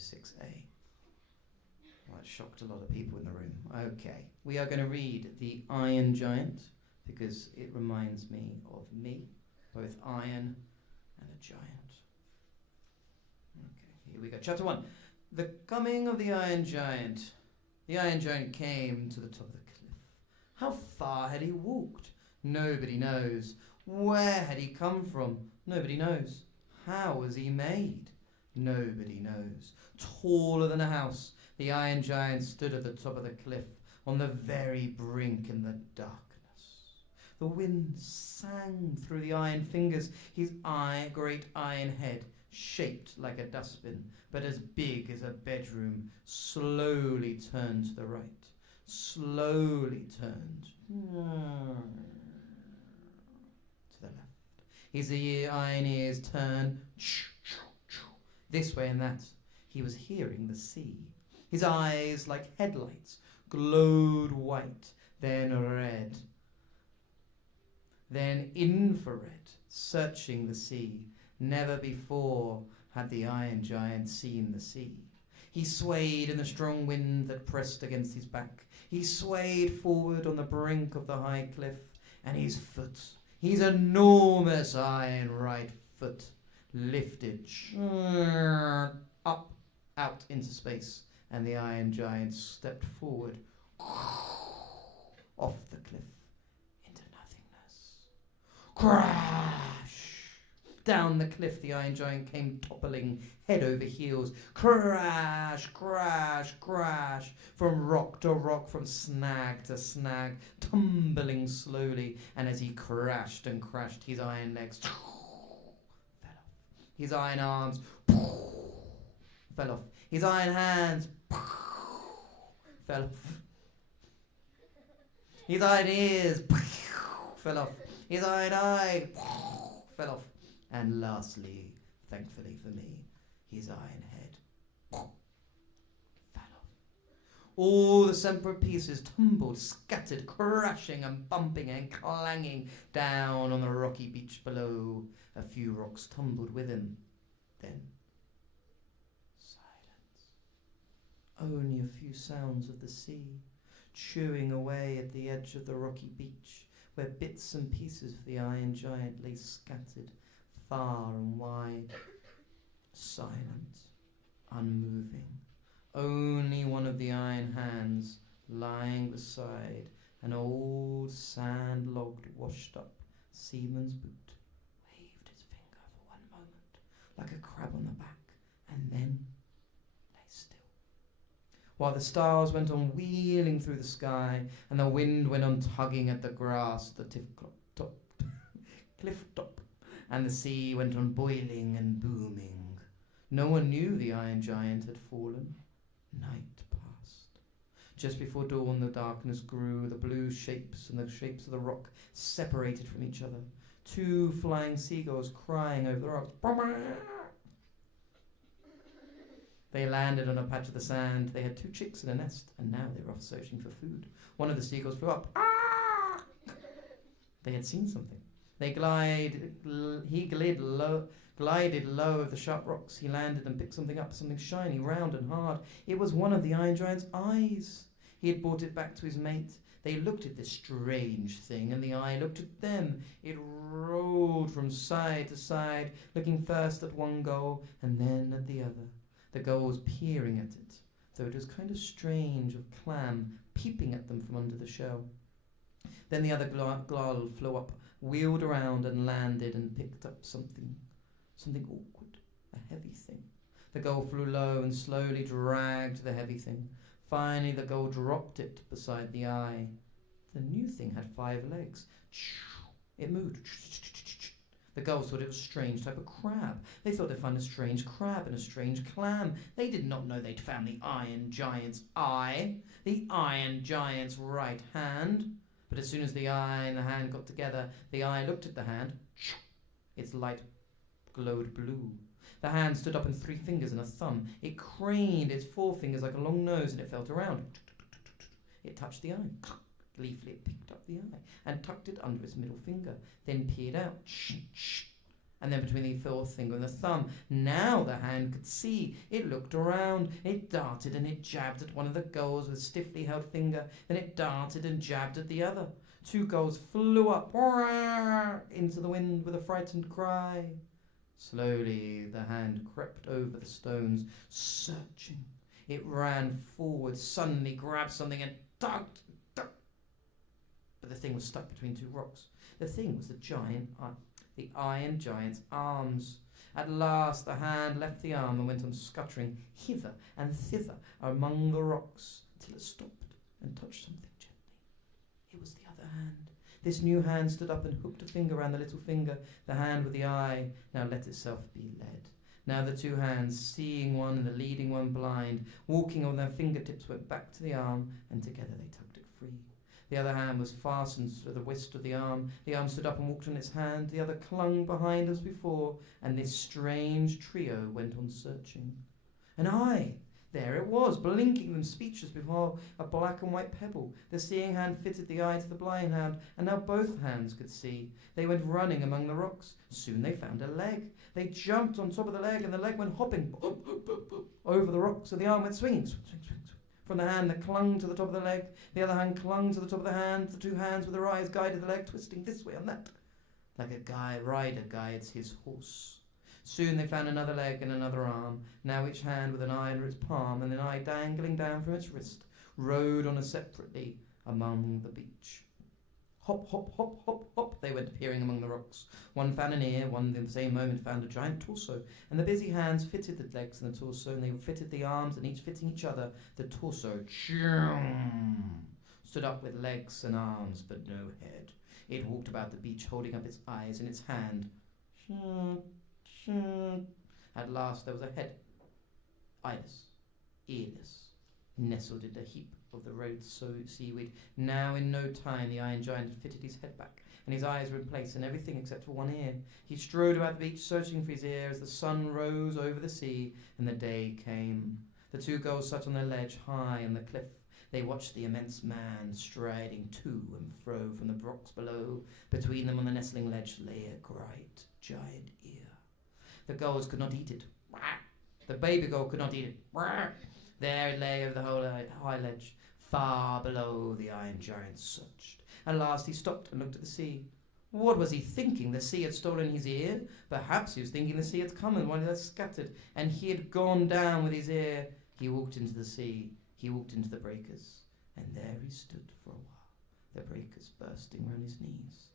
6A. Well, that shocked a lot of people in the room. Okay, we are going to read The Iron Giant because it reminds me of me, both iron and a giant. Okay, here we go. Chapter 1. The coming of the Iron Giant. The Iron Giant came to the top of the cliff. How far had he walked? Nobody knows. Where had he come from? Nobody knows. How was he made? Nobody knows. Taller than a house, the Iron Giant stood at the top of the cliff, on the very brink in the darkness. The wind sang through the iron fingers. His great iron head, shaped like a dustbin, but as big as a bedroom, slowly turned to the right. Slowly turned to the left. His iron ears turned this way and that. He was hearing the sea. His eyes, like headlights, glowed white, then red, then infrared, searching the sea. Never before had the Iron Giant seen the sea. He swayed in the strong wind that pressed against his back. He swayed forward on the brink of the high cliff, and his foot, his enormous iron right foot, lifted up, out into space, and the Iron Giant stepped forward, off the cliff, into nothingness. Crash! Down the cliff the Iron Giant came toppling, head over heels. Crash, crash, crash, from rock to rock, from snag to snag, tumbling slowly, and as he crashed and crashed, his iron legs fell off. His iron arms fell off. His iron hands fell off. His iron ears fell off. His iron eye fell off. And lastly, thankfully for me, his iron head fell off. All the separate pieces tumbled, scattered, crashing and bumping and clanging down on the rocky beach below. A few rocks tumbled with him. Then silence. Only a few sounds of the sea, chewing away at the edge of the rocky beach, where bits and pieces of the Iron Giant lay scattered far and wide. Silent, unmoving. Only one of the iron hands, lying beside an old sand-logged, washed-up seaman's boot, waved its finger for one moment, like a crab on the back, and then lay still. While the stars went on wheeling through the sky, and the wind went on tugging at the grass, the cliff top, and the sea went on boiling and booming. No one knew the Iron Giant had fallen. Night passed. Just before dawn, the darkness grew. The blue shapes and the shapes of the rock separated from each other. Two flying seagulls crying over the rocks. They landed on a patch of the sand. They had two chicks in a nest, and now they were off searching for food. One of the seagulls flew up. They had seen something. He glided low over the sharp rocks. He landed and picked something up, something shiny, round and hard. It was one of the Iron Giant's eyes. He had brought it back to his mate. They looked at this strange thing, and the eye looked at them. It rolled from side to side, looking first at one gull and then at the other. The gull was peering at it, though it was kind of strange, of clam, peeping at them from under the shell. Then the other gull flew up, wheeled around and landed and picked up something awkward, a heavy thing. The gull flew low and slowly dragged the heavy thing. Finally, the gull dropped it beside the eye. The new thing had 5 legs. It moved. The gulls thought it was a strange type of crab. They thought they'd find a strange crab and a strange clam. They did not know they'd found the Iron Giant's eye, the Iron Giant's right hand. But as soon as the eye and the hand got together, the eye looked at the hand. Its light glowed blue. The hand stood up in 3 fingers and a thumb. It craned its 4 fingers like a long nose, and it felt around. It touched the eye. Gleefully it picked up the eye and tucked it under its middle finger, then peered out. and then between the fourth finger and the thumb. Now the hand could see. It looked around. It darted and it jabbed at one of the gulls with a stiffly held finger. Then it darted and jabbed at the other. 2 gulls flew up into the wind with a frightened cry. Slowly the hand crept over the stones, searching. It ran forward, suddenly grabbed something and tugged. But the thing was stuck between 2 rocks. The thing was the iron giant's arms. At last the hand left the arm and went on scuttering hither and thither among the rocks till it stopped and touched something gently. It was the other hand. This new hand stood up and hooked a finger round the little finger. The hand with the eye now let itself be led. Now the 2 hands, seeing one and the leading one blind, walking on their fingertips, went back to the arm, and together they tugged it free. The other hand was fastened to the wrist of the arm. The arm stood up and walked on its hand. The other clung behind as before, and this strange trio went on searching. An eye! There it was, blinking them speechless before a black and white pebble. The seeing hand fitted the eye to the blind hand, and now both hands could see. They went running among the rocks. Soon they found a leg. They jumped on top of the leg, and the leg went hopping over the rocks, and the arm went swinging, swing, swing, swing, swing. From the hand that clung to the top of the leg, the other hand clung to the top of the hand. The 2 hands with their eyes guided the leg, twisting this way and that, like a rider guides his horse. Soon they found another leg and another arm, now each hand with an eye under its palm and an eye dangling down from its wrist, rode on separately among the beach. Hop, hop, hop, hop, hop, they went peering among the rocks. One found an ear, one in the same moment found a giant torso, and the busy hands fitted the legs and the torso, and they fitted the arms, and each fitting each other, the torso stood up with legs and arms, but no head. It walked about the beach, holding up its eyes in its hand. At last there was a head, eyeless, earless, nestled in a heap of the road seaweed. Now in no time the iron giant had fitted his head back, and his eyes were in place, and everything except for one ear. He strode about the beach, searching for his ear, as the sun rose over the sea, and the day came. The 2 girls sat on their ledge high on the cliff. They watched the immense man striding to and fro from the rocks below. Between them on the nestling ledge lay a great giant ear. The girls could not eat it. The baby girl could not eat it. There it lay over the whole high ledge, far below the iron giant searched. At last he stopped and looked at the sea. What was he thinking? The sea had stolen his ear? Perhaps he was thinking the sea had come and one had scattered, and he had gone down with his ear. He walked into the sea. He walked into the breakers, and there he stood for a while, the breakers bursting round his knees.